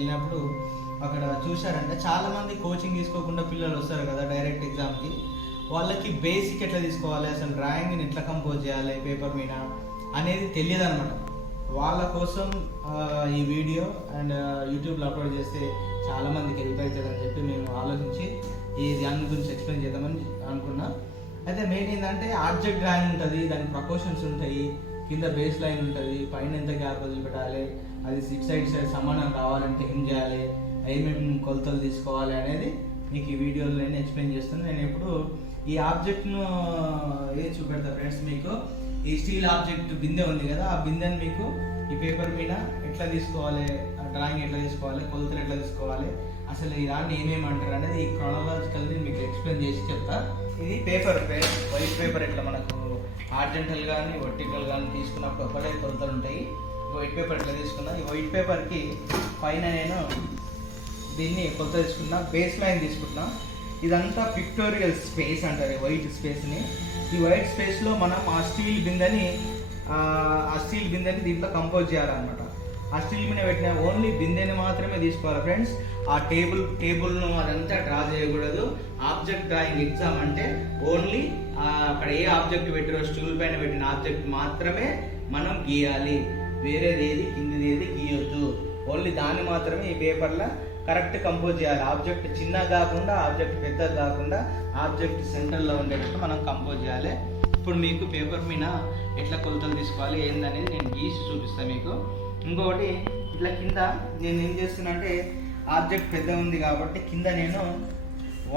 వెళ్ళినప్పుడు అక్కడ చూశారంటే చాలామంది కోచింగ్ తీసుకోకుండా పిల్లలు వస్తారు కదా డైరెక్ట్ ఎగ్జామ్కి. వాళ్ళకి బేసిక్ ఎట్లా తీసుకోవాలి, అసలు డ్రాయింగ్ని ఎట్లా కంపోజ్ చేయాలి పేపర్ మీద అనేది తెలియదు అనమాట. వాళ్ళ కోసం ఈ వీడియో అండ్ యూట్యూబ్లో అప్లోడ్ చేస్తే చాలామందికి హెల్ప్ అవుతుందని చెప్పి మేము ఆలోచించి ఈ దాని గురించి ఎక్స్ప్లెయిన్ చేద్దామని అనుకున్నా. అయితే మెయిన్ ఏంటంటే ఆబ్జెక్ట్ డ్రాయింగ్ ఉంటుంది, దానికి ప్రపోర్షన్స్ ఉంటాయి, కింద బేస్ లైన్ ఉంటుంది, పైన ఎంత గ్యాప్ వదిలిపెట్టాలి, అది సైడ్ సమానం కావాలంటే ఏం చేయాలి, ఏమేమి కొలతలు తీసుకోవాలి అనేది మీకు ఈ వీడియోలో నేను ఎక్స్ప్లెయిన్ చేస్తాను. నేను ఇప్పుడు ఈ ఆబ్జెక్ట్ను ఏది చూపెడతా ఫ్రెండ్స్, మీకు ఈ స్టీల్ ఆబ్జెక్ట్ బిందె ఉంది కదా, ఆ బిందెని మీకు ఈ పేపర్ మీద ఎట్లా తీసుకోవాలి, డ్రాయింగ్ ఎట్లా తీసుకోవాలి, కొలతలు ఎట్లా తీసుకోవాలి, అసలు ఈ దాన్ని ఏమేమి అంటారు అనేది ఈ క్రానలాజికల్ని మీకు ఎక్స్ప్లెయిన్ చేసి చెప్తా. ఇది పేపర్ వైట్ పేపర్ ఇట్లా మనకు హారిజాంటల్ కానీ వర్టికల్ కానీ తీసుకున్నప్పుడు ఒకటే కొలతలు ఉంటాయి. వైట్ పేపర్ ఇట్లా తీసుకున్నా, ఈ వైట్ పేపర్కి పైన నేను దీన్ని కొలత తీసుకున్నా, బేస్ లైన్ తీసుకుంటున్నా. ఇదంతా పిక్టోరియల్ స్పేస్ అంటారు ఈ వైట్ స్పేస్ని. ఈ వైట్ స్పేస్లో మనం ఆ స్టీల్ బిందెని దీంట్లో కంపోజ్ చేయాలన్నమాట. ఆ స్టీల్ మీద పెట్టిన ఓన్లీ బిందెని మాత్రమే తీసుకోవాలి ఫ్రెండ్స్. ఆ టేబుల్ను అదంతా డ్రా చేయకూడదు. ఆబ్జెక్ట్ డ్రాయింగ్ ఎగ్జామ్ అంటే ఓన్లీ అక్కడ ఏ ఆబ్జెక్ట్ పెట్టారో స్టూల్ పైన పెట్టిన ఆబ్జెక్ట్ మాత్రమే మనం గీయాలి, వేరేది ఏది కిందిది ఏది గీయొద్దు. ఓన్లీ దాన్ని మాత్రమే ఈ పేపర్లో కరెక్ట్ కంపోజ్ చేయాలి. ఆబ్జెక్ట్ చిన్నగా కాకుండా, ఆబ్జెక్ట్ పెద్దగా కాకుండా, ఆబ్జెక్ట్ సెంటర్లో ఉండేటట్టు మనం కంపోజ్ చేయాలి. ఇప్పుడు మీకు పేపర్ మీద ఎట్లా కొలతలు తీసుకోవాలి ఏందనేది నేను గీసి చూపిస్తాను మీకు. ఇంకొకటి ఇట్లా కింద నేను ఏం చేస్తున్నా అంటే ఆబ్జెక్ట్ పెద్ద ఉంది కాబట్టి కింద నేను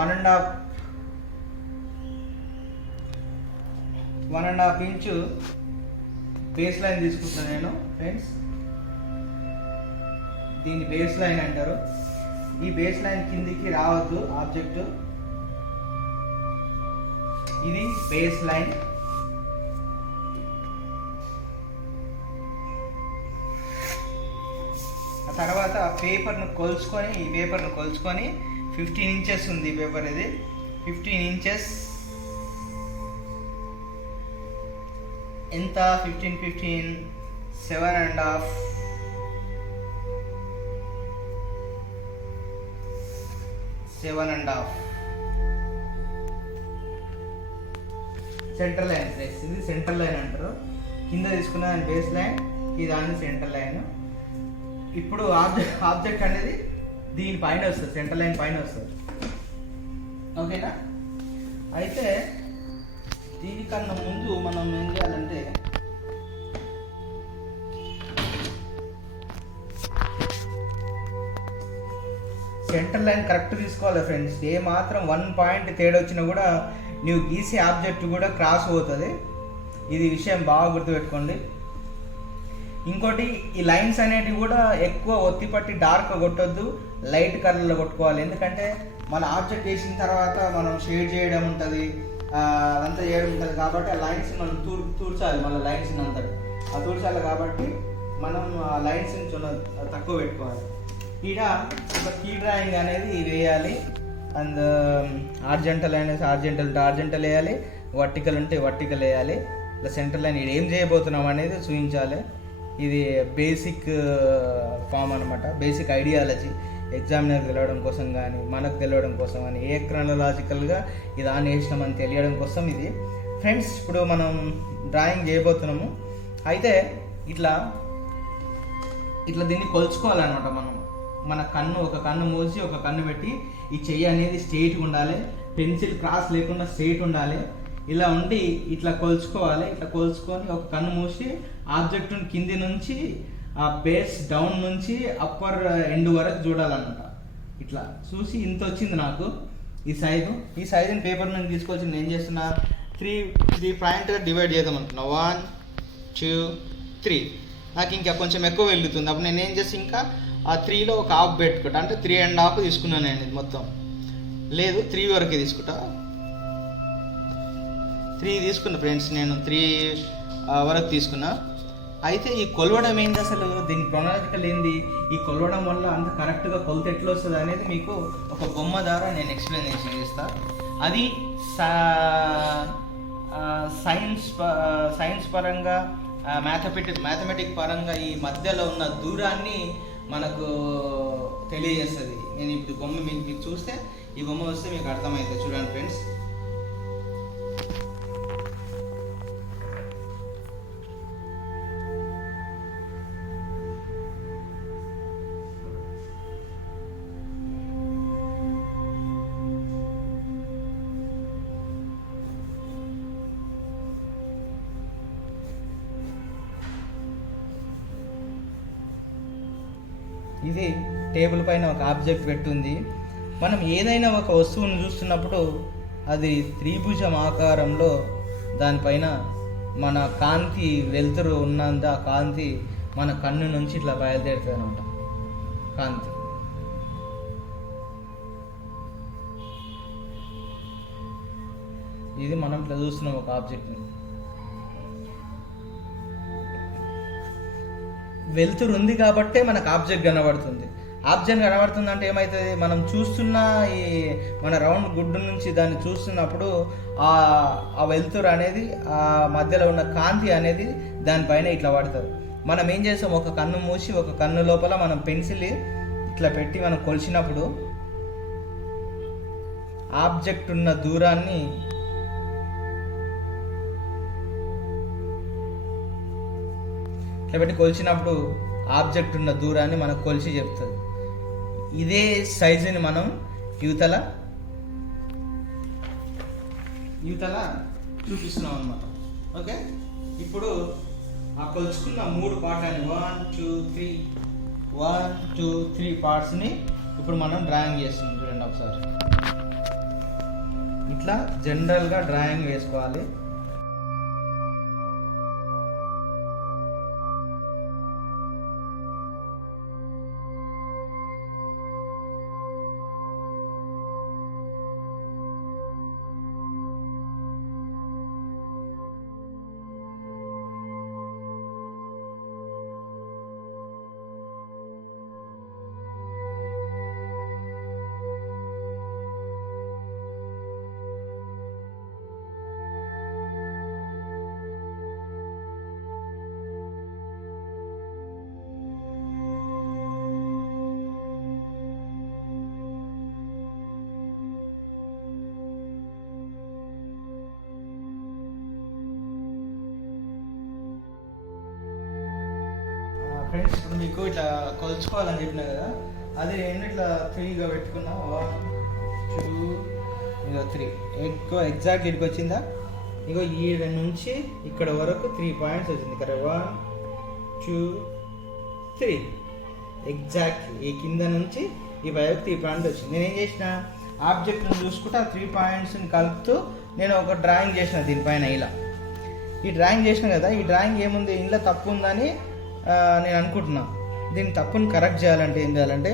1.5 ఇంచు బేస్ లైన్ తీసుకుంటాను నేను ఫ్రెండ్స్. దీన్ని బేస్ లైన్ అంటారు. ఈ బేస్ లైన్ కిందికి రావద్దు ఆబ్జెక్ట్, ఇది బేస్ లైన్. ఆ తర్వాత పేపర్ను కొలుచుకొని, ఈ పేపర్ను కొలుచుకొని 15 ఇంచెస్ ఉంది పేపర్, ఇది 15 ఇంచెస్ ఎంత 15 7.5 సెంటర్ లైన్ ఫ్రెండ్స్. ఇది సెంటర్ లైన్ అంటారు. కింద తీసుకున్న బేస్ లైన్, ఇది దాని సెంటర్ లైన్. ఇప్పుడు ఆబ్జెక్ట్ అనేది దీనిపైన వస్తుంది, సెంటర్ లైన్ పైన వస్తుంది. ఓకేనా? అయితే దీనికన్నా ముందు మనం ఏం చేయాలంటే సెంటర్ లైన్ కరెక్ట్ తీసుకోవాలి ఫ్రెండ్స్. ఏ మాత్రం 1 పాయింట్ తేడా వచ్చినా కూడా నువ్వు గీసే ఆబ్జెక్ట్ కూడా క్రాస్ అవుతుంది. ఇది విషయం బాగా గుర్తుపెట్టుకోండి. ఇంకోటి, ఈ లైన్స్ అనేటివి కూడా ఎక్కువ ఒత్తిపట్టి డార్క్గా కొట్టొద్దు, లైట్ కలర్లో కొట్టుకోవాలి. ఎందుకంటే మన ఆబ్జెక్ట్ వేసిన తర్వాత మనం షేడ్ చేయడం ఉంటుంది, అదంతా చేయడం ఉంటుంది కాబట్టి ఆ లైన్స్ మనం తూర్చాలి. మళ్ళీ లైన్స్ అంతా తూర్చాలి కాబట్టి మనం ఆ లైన్స్ని తక్కువ పెట్టుకోవాలి. ఈడ ఒక కీ డ్రాయింగ్ అనేది వేయాలి. అండ్ హారిజాంటల్ అనేసి హారిజాంటల్ వేయాలి, వర్టికల్ ఉంటే వర్టికల్ వేయాలి. ఇలా సెంటర్ లైన్ ఏం చేయబోతున్నాం అనేది చూపించాలి. ఇది బేసిక్ ఫామ్ అనమాట, బేసిక్ ఐడియాలజీ. ఎగ్జామినర్ తెలియడం కోసం కానీ, మనకు తెలియడం కోసం కానీ, ఏ క్రానలాజికల్గా ఇది ఆన్ వేసినామని తెలియడం కోసం ఇది ఫ్రెండ్స్. ఇప్పుడు మనం డ్రాయింగ్ చేయబోతున్నాము. అయితే ఇట్లా దీన్ని కొలుచుకోవాలన్నమాట. మన ఒక కన్ను మూసి ఒక కన్ను పెట్టి ఈ చెయ్యి అనేది స్ట్రైట్గా ఉండాలి, పెన్సిల్ క్రాస్ లేకుండా స్ట్రైట్ ఉండాలి. ఇలా ఉండి ఇట్లా కొలుచుకోవాలి. ఇట్లా కొలుచుకొని ఒక కన్ను మూసి ఆబ్జెక్ట్ కింది నుంచి ఆ బేస్ డౌన్ నుంచి అప్పర్ ఎండ్ వరకు చూడాలన్నమాట. ఇట్లా చూసి ఇంత వచ్చింది నాకు ఈ సైజుని పేపర్ మీద తీసుకొచ్చి నేను ఏం చేస్తున్నా, 3 పాయింట్గా డివైడ్ చేద్దాం అనుకున్నా. 1 2 3. నాకు ఇంకా కొంచెం ఎక్కువ వెళ్తుంది. అప్పుడు నేను ఏం చేసి ఇంకా ఆ 3లో ఒక హాఫ్ పెట్టుకుంటా, అంటే 3.5 తీసుకున్నాను నేను. ఇది మొత్తం లేదు, 3 వరకే తీసుకుంటా. 3 తీసుకున్నా ఫ్రెండ్స్, నేను 3 వరకు తీసుకున్నా. అయితే ఈ కొలవడం ఏంటి, అసలు దీని క్రోనాలజికల్ ఏంది, ఈ కొలవడం వల్ల అంత కరెక్ట్గా కొలత ఎట్లా వస్తుంది అనేది మీకు ఒక బొమ్మ ద్వారా నేను ఎక్స్ప్లెనేషన్ చేస్తాను. అది సైన్స్ పరంగా, మ్యాథమెటిక్ పరంగా ఈ మధ్యలో ఉన్న దూరాన్ని మనకు తెలియజేస్తుంది. నేను ఇప్పుడు బొమ్మ మీకు చూస్తే ఈ బొమ్మ వస్తే మీకు అర్థమవుతుంది. చూడండి ఫ్రెండ్స్, ఇది టేబుల్ పైన ఒక ఆబ్జెక్ట్ పెట్టుంది. మనం ఏదైనా ఒక వస్తువును చూస్తున్నప్పుడు అది త్రిభుజం ఆకారంలో దానిపైన మన కాంతి వెలుతురు ఉన్నంత ఆ కాంతి మన కన్ను నుంచి ఇట్లా బయలుదేరుతుంది అనమాట. కాంతి ఇది మనం ఇట్లా చూస్తున్నాం ఒక ఆబ్జెక్ట్ని. వెలుతురు ఉంది కాబట్టే మనకు ఆబ్జెక్ట్ కనబడుతుంది. ఆబ్జెక్ట్ కనబడుతుంది అంటే ఏమవుతుంది, మనం చూస్తున్న ఈ మన రౌండ్ గుడ్డు నుంచి దాన్ని చూస్తున్నప్పుడు ఆ వెలుతురు అనేది ఆ మధ్యలో ఉన్న కాంతి అనేది దానిపైన ఇట్లా పడుతుంది. మనం ఏం చేస్తాం, ఒక కన్ను మూసి ఒక కన్ను లోపల మనం పెన్సిల్ ఇట్లా పెట్టి మనం కొలిచినప్పుడు ఆబ్జెక్ట్ ఉన్న దూరాన్ని కాబట్టి కొలిచినప్పుడు ఆబ్జెక్ట్ ఉన్న దూరాన్ని మనకు కొలిచి చెప్తుంది. ఇదే సైజుని మనం యువతల చూపిస్తున్నాం అనమాట. ఓకే, ఇప్పుడు ఆ కొలుచుకున్న 3 పార్ట్లని 1 2 3 పార్ట్స్ని ఇప్పుడు మనం డ్రాయింగ్ చేస్తున్నాం. చూడండి ఒకసారి ఇట్లా జనరల్గా డ్రాయింగ్ వేసుకోవాలి. ఫ్రెండ్స్, ఇప్పుడు మీకు ఇట్లా కొలుచుకోవాలని చెప్పినా కదా, అది నేను ఇట్లా 3గా పెట్టుకున్నా. 1 2 3 ఎక్కువ ఎగ్జాక్ట్ ఇక్కడికి వచ్చిందా? ఇగో ఈ నుంచి ఇక్కడ వరకు 3 పాయింట్స్ వచ్చింది కదా. 1 2 3 ఎగ్జాక్ట్. ఈ కింద నుంచి ఈ వైపు 3 పాయింట్స్ వచ్చింది. నేను ఏం చేసిన, ఆబ్జెక్ట్ని చూసుకుంటే ఆ 3 పాయింట్స్ని కలుపుతూ నేను ఒక డ్రాయింగ్ చేసిన దీనిపైన. ఇలా ఈ డ్రాయింగ్ చేసిన కదా, ఈ డ్రాయింగ్ ఏముంది, ఇంట్లో తప్పు ఉందని నేను అనుకుంటున్నా. దీన్ని తప్పుని కరెక్ట్ చేయాలంటే ఏం చేయాలంటే,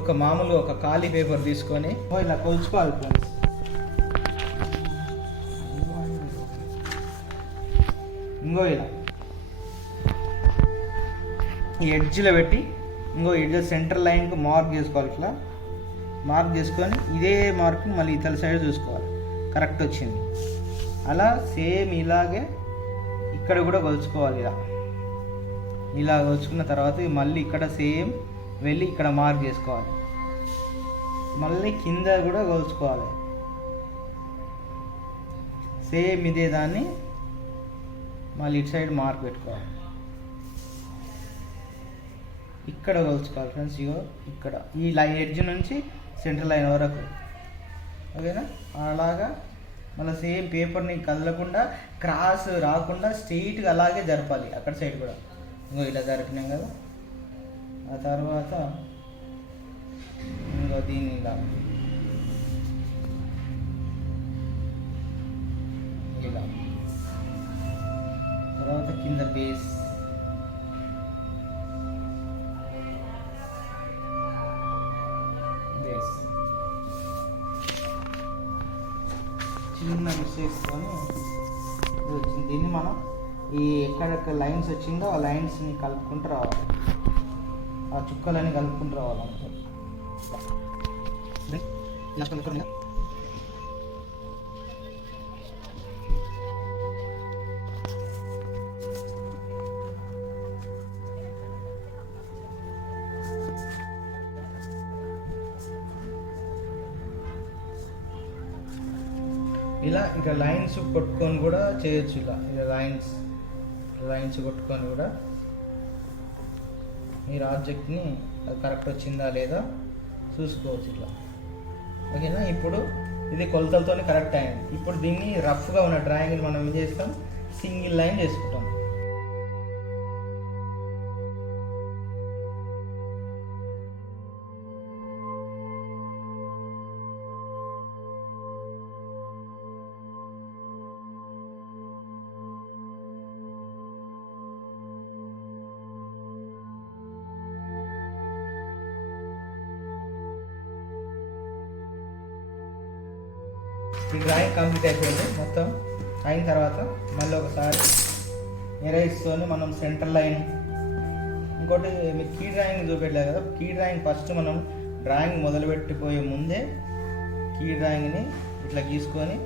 ఒక మామూలుగా ఒక ఖాళీ పేపర్ తీసుకొని ఇలా కొలుచుకోవాలి ఫ్రెండ్స్. ఇంకో ఇలా ఈ ఎడ్జ్లో పెట్టి ఇంకో ఎడ్జ్ సెంటర్ లైన్కి మార్క్ చేసుకోవాలి. ఇట్లా మార్క్ చేసుకొని ఇదే మార్క్ని మళ్ళీ ఇతర సైడ్ చూసుకోవాలి. కరెక్ట్ వచ్చింది. అలా సేమ్ ఇలాగే ఇక్కడ కూడా కొలుచుకోవాలి. ఇలా కొలుచుకున్న తర్వాత మళ్ళీ ఇక్కడ సేమ్ వెళ్ళి ఇక్కడ మార్క్ చేసుకోవాలి. మళ్ళీ కింద కూడా కొలుచుకోవాలి. సేమ్ ఇదే దాన్ని మళ్ళీ ఇటు సైడ్ మార్క్ పెట్టుకోవాలి. ఇక్కడ కొలుచుకోవాలి ఫ్రెండ్స్. ఇగో ఇక్కడ ఈ ఎడ్జ్ నుంచి సెంటర్ లైన్ వరకు. ఓకేనా? అలాగా మళ్ళీ సేమ్ పేపర్ని కదలకుండా, క్రాస్ రాకుండా స్ట్రెయిట్గా అలాగే జరపాలి. అక్కడ సైడ్ కూడా ఇంకో ఇలా జరిపినాం కదా. ఆ తర్వాత ఇంకో దీన్ని ఇలా తర్వాత కింద బేస్ చిన్న మిస్టేక్స్తో వచ్చింది. దీన్ని మనం ఈ ఎక్కడెక్కడ లైన్స్ వచ్చిందో ఆ లైన్స్ని కలుపుకుంటూ రావాలి. ఆ చుక్కలని కలుపుకుంటూ రావాలంటే ఇలా ఇంకా లైన్స్ కొట్టుకొని కూడా చేయొచ్చు. ఇలా లైన్స్ కొట్టుకొని కూడా మీరు ఆబ్జెక్ట్ని అది కరెక్ట్ వచ్చిందా లేదా చూసుకోవచ్చు ఇట్లా. ఓకేనా? ఇప్పుడు ఇది కొలతలతో కరెక్ట్ అయింది. ఇప్పుడు దీన్ని రఫ్గా ఉన్న డ్రాయింగ్ని మనం ఏం చేస్తాం, సింగిల్ లైన్ చేసుకుంటాం. ఈ డ్రాయింగ్ కంప్లీట్ అయిపోయింది. మొత్తం అయిన తర్వాత మళ్ళీ ఒకసారి ఎరేజ్తో మనం సెంటర్ లైన్, ఇంకోటి మీకు కీ డ్రాయింగ్ చూపెట్టలేదు కదా, కీ డ్రాయింగ్ ఫస్ట్ మనం డ్రాయింగ్ మొదలుపెట్టిపోయే ముందే కీ డ్రాయింగ్ని ఇట్లా గీసుకొని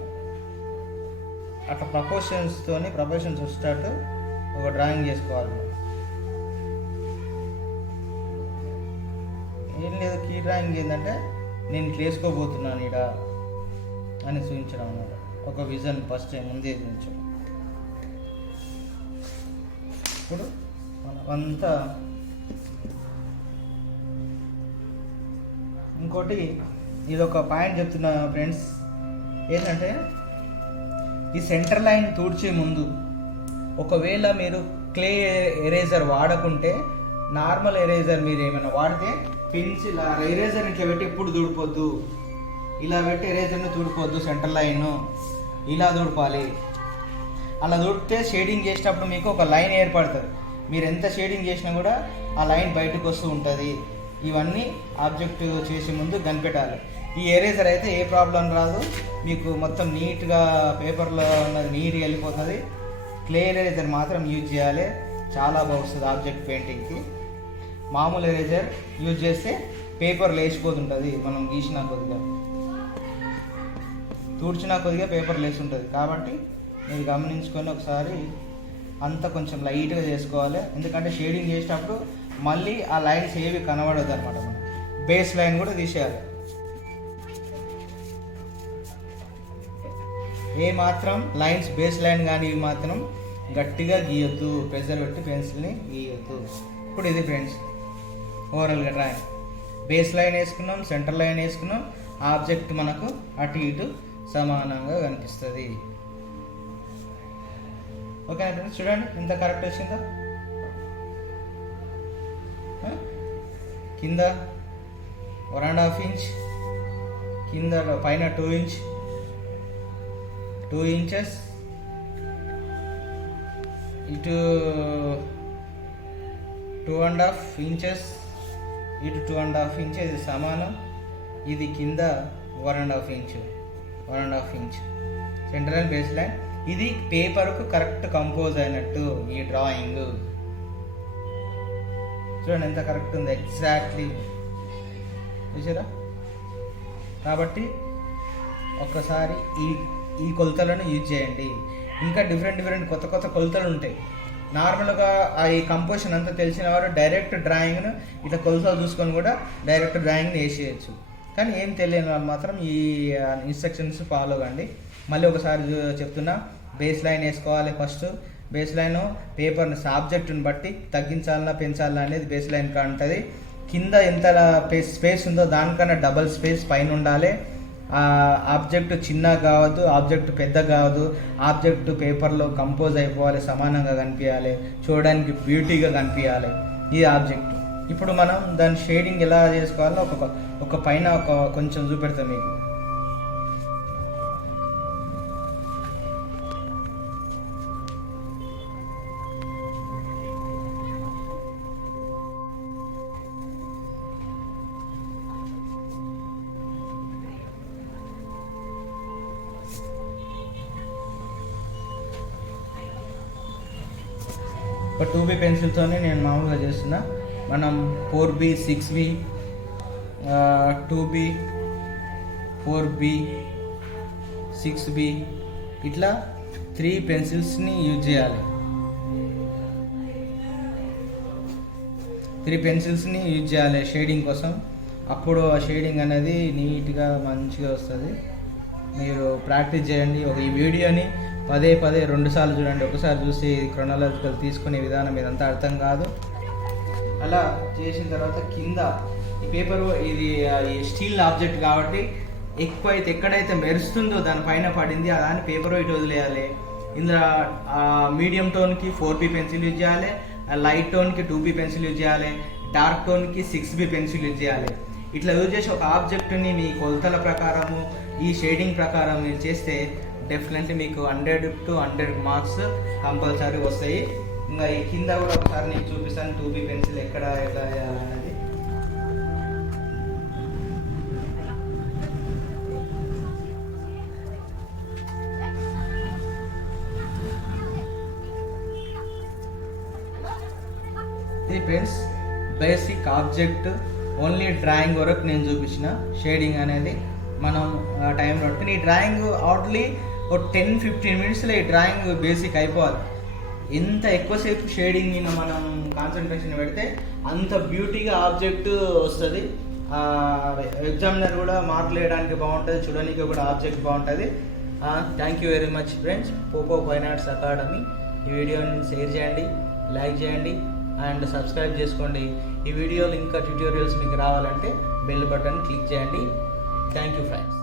అట్లా ప్రపోర్షన్స్ వచ్చేటట్టు ఒక డ్రాయింగ్ చేసుకోవాలి. ఏం లేదు, కీ డ్రాయింగ్ ఏంటంటే నేను ఇట్లా వేసుకోబోతున్నాను ఇక్కడ అని చూపించడం అన్నమాట. ఒక విజన్ ఫస్ట్ టైం ముందే చూపించడం. ఇప్పుడు అంతా ఇంకోటి ఇది ఒక పాయింట్ చెప్తున్నా ఫ్రెండ్స్, ఏంటంటే ఈ సెంటర్ లైన్ తూడ్చే ముందు ఒకవేళ మీరు క్లే ఎరేజర్ వాడకుంటే, నార్మల్ ఎరేజర్ మీరు ఏమైనా వాడితే పెన్సిల్ ఎరేజర్ ఇట్లా పెట్టి ఎప్పుడు తుడిపోద్దు, ఇలా పెట్టి ఎరేజర్ని తుడిపోద్దు. సెంటర్ లైన్ ఇలా తుడపాలి. అలా తుడితే షేడింగ్ చేసేటప్పుడు మీకు ఒక లైన్ ఏర్పడుతుంది. మీరు ఎంత షేడింగ్ చేసినా కూడా ఆ లైన్ బయటకు వస్తూ ఉంటుంది. ఇవన్నీ ఆబ్జెక్ట్ చేసే ముందు కనిపెట్టాలి. ఈ ఎరేజర్ అయితే ఏ ప్రాబ్లం రాదు, మీకు మొత్తం నీట్గా పేపర్లో ఉన్నది నీట్గా వెళ్ళిపోతుంది. క్లే ఎరేజర్ మాత్రం యూజ్ చేయాలి, చాలా బాగుంటుంది ఆబ్జెక్ట్ పెయింటింగ్కి. మామూలు ఎరేజర్ యూజ్ చేస్తే పేపర్ లేచిపోతుంటుంది, మనం గీసిన కొద్దిగా తూడ్చినా కొద్దిగా పేపర్ లేసి ఉంటుంది. కాబట్టి మీరు గమనించుకొని ఒకసారి అంతా కొంచెం లైట్గా చేసుకోవాలి. ఎందుకంటే షేడింగ్ చేసేటప్పుడు మళ్ళీ ఆ లైన్స్ ఏవి కనబడదు అనమాట. మనం బేస్ లైన్ కూడా తీసేయాలి. ఏ మాత్రం లైన్స్ బేస్ లైన్ కానీ ఇవి మాత్రం గట్టిగా గీయొద్దు, ప్రెజర్ పెట్టి పెన్సిల్ని గీయొద్దు. ఇప్పుడు ఇది ఫ్రెండ్స్ ఓవరాల్గా డ్రాయింగ్. బేస్ లైన్ వేసుకున్నాం, సెంటర్ లైన్ వేసుకున్నాం, ఆబ్జెక్ట్ మనకు అటు ఇటు సమానంగా కనిపిస్తుంది. ఓకే ఫ్రెండ్స్, చూడండి ఎంత కరెక్ట్ వచ్చిందో. కింద 1.5 ఇంచ్, కింద పైన 2 ఇంచ్, 2 ఇంచెస్, ఇటు 2.5 ఇంచెస్, ఇటు 2.5 ఇంచెస్ సమానం. ఇది కింద 1.5 inch centre line, base line. ఇది పేపర్కు కరెక్ట్ కంపోజ్ అయినట్టు ఈ డ్రాయింగ్. చూడండి ఎంత కరెక్ట్ ఉంది, ఎగ్జాక్ట్లీ చూసారా. కాబట్టి ఒక్కసారి ఈ కొలతలను యూజ్ చేయండి. ఇంకా డిఫరెంట్ కొత్త కొలతలు ఉంటాయి. నార్మల్గా ఈ కంపోజిషన్ అంతా తెలిసిన వారు డైరెక్ట్ డ్రాయింగ్ను ఇట్లా కొలతలు చూసుకొని కూడా డైరెక్ట్ డ్రాయింగ్ని వేసేయచ్చు. కానీ ఏం తెలియని వాళ్ళు మాత్రం ఈ ఇన్స్ట్రక్షన్స్ ఫాలో కండి. మళ్ళీ ఒకసారి చెప్తున్నా, బేస్ లైన్ వేసుకోవాలి. ఫస్ట్ బేస్ లైన్ పేపర్ని ఆబ్జెక్ట్ని బట్టి తగ్గించాలన్నా పెంచాలన్నా అనేది బేస్ లైన్ కా ఉంటుంది. కింద ఎంత స్పేస్ ఉందో దానికన్నా డబల్ స్పేస్ పైన ఉండాలి. ఆబ్జెక్ట్ చిన్నగా కావద్దు, ఆబ్జెక్ట్ పెద్దగా కావద్దు. ఆబ్జెక్ట్ పేపర్లో కంపోజ్ అయిపోవాలి, సమానంగా కనిపించాలి, చూడడానికి బ్యూటీగా కనిపించాలి ఈ ఆబ్జెక్ట్. ఇప్పుడు మనం దాని షేడింగ్ ఎలా చేసుకోవాలో ఒక పైన కొంచెం చూపెడతాం మీకు. ఒక 2B పెన్సిల్తోనే నేను మామూలుగా చేస్తున్నా. మనం 4B, 6B, 2B, 4B, 6B ఇట్లా 3 పెన్సిల్స్ని యూజ్ చేయాలి. 3 పెన్సిల్స్ని యూజ్ చేయాలి షేడింగ్ కోసం. అప్పుడు ఆ షేడింగ్ అనేది నీట్గా మంచిగా వస్తుంది. మీరు ప్రాక్టీస్ చేయండి. ఈ వీడియోని పదే 2 సార్లు చూడండి. ఒకసారి చూసి క్రొనాలజికల్ తీసుకునే విధానం ఇదంతా అర్థం కాదు. అలా చేసిన తర్వాత కింద ఈ పేపర్ ఇది స్టీల్ ఆబ్జెక్ట్ కాబట్టి ఎక్కువ అయితే ఎక్కడైతే మెరుస్తుందో దానిపైన పడింది దాన్ని పేపర్ ఇటు వదిలేయాలి. ఇందులో మీడియం టోన్కి 4B పెన్సిల్ యూజ్ చేయాలి, లైట్ టోన్కి 2B పెన్సిల్ యూజ్ చేయాలి, డార్క్ టోన్కి 6B పెన్సిల్ యూజ్ చేయాలి. ఇట్లా యూజ్ చేసి ఒక ఆబ్జెక్ట్ని మీ కొలతల ప్రకారము ఈ షేడింగ్ ప్రకారం మీరు చేస్తే డెఫినెట్లీ మీకు 100 to 100 మార్క్స్ కంపల్సరీ వస్తాయి. ఇంకా ఈ కింద కూడా ఒకసారి నేను చూపిస్తాను 2B పెన్సిల్ ఎక్కడ ఎట్లా చేయాలనేది. ఇది friends basic object only drawing వరకు నేను చూపించిన షేడింగ్ అనేది మనం టైం పట్టుకుని ఈ డ్రాయింగ్ అవుట్లీ ఒక 10-15 మినిట్స్లో ఈ డ్రాయింగ్ బేసిక్ అయిపోవాలి. ఎంత ఎక్కువసేపు షేడింగ్ మీద మనం కాన్సన్ట్రేషన్ పెడితే అంత బ్యూటీగా ఆబ్జెక్ట్ వస్తుంది. ఎగ్జామినర్ కూడా మార్కులు వేయడానికి బాగుంటుంది, చూడడానికి కూడా ఆబ్జెక్ట్ బాగుంటుంది. Thank you very much friends. పోపో ఫైన్ ఆర్ట్స్ అకాడమీ ఈ వీడియోని షేర్ చేయండి, లైక్ చేయండి అండ్ సబ్స్క్రైబ్ చేసుకోండి. ఈ వీడియోలు ఇంకా ట్యూటోరియల్స్ మీకు రావాలంటే బెల్ బటన్ క్లిక్ చేయండి. Thank you friends.